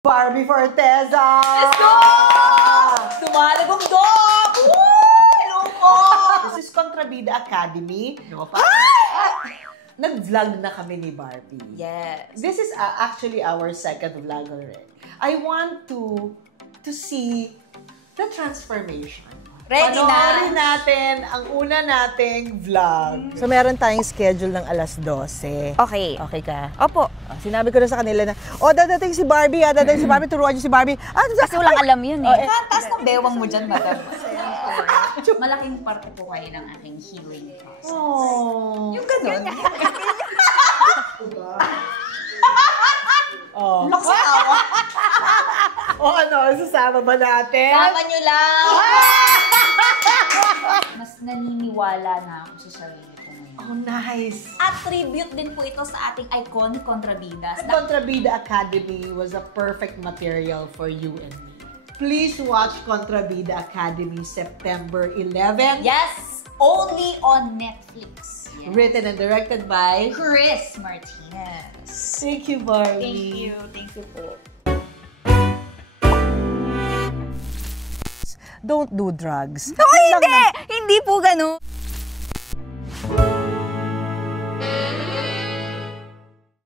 Barbie Forteza! Let's go! Tumalagong dog! Hello po! This is Contrabida Academy. Nag-vlog na kami ni Barbie. Yes. This is actually our second vlog already. I want to see the transformation. Ready Panoorin na! natin ang una nating vlog. So, meron tayong schedule ng alas 12. Okay. Okay ka? Opo. Sinabi ko na sa kanila na, dadating si Barbie, dadating si Barbie, turuan niyo si Barbie. Kasi walang alam yun eh. Fantas ng bewang mo dyan, madam. Malaking parte po kayo ng aking healing process. Oh. Yung ganun. Lakas na tawa. Sasama ba natin? Sama nyo lang. Mas naniniwala na ako sa sarili ko ngayon. Oh, nice. Attribute din po ito sa ating iconic Contrabidas. Contrabida Academy was a perfect material for you and me. Please watch Contrabida Academy September 11. Yes! Only on Netflix. Yes. Written and directed by Chris Martinez. Thank you, Barbie. Thank you po. Don't do drugs. No, hindi! Hindi po ganun.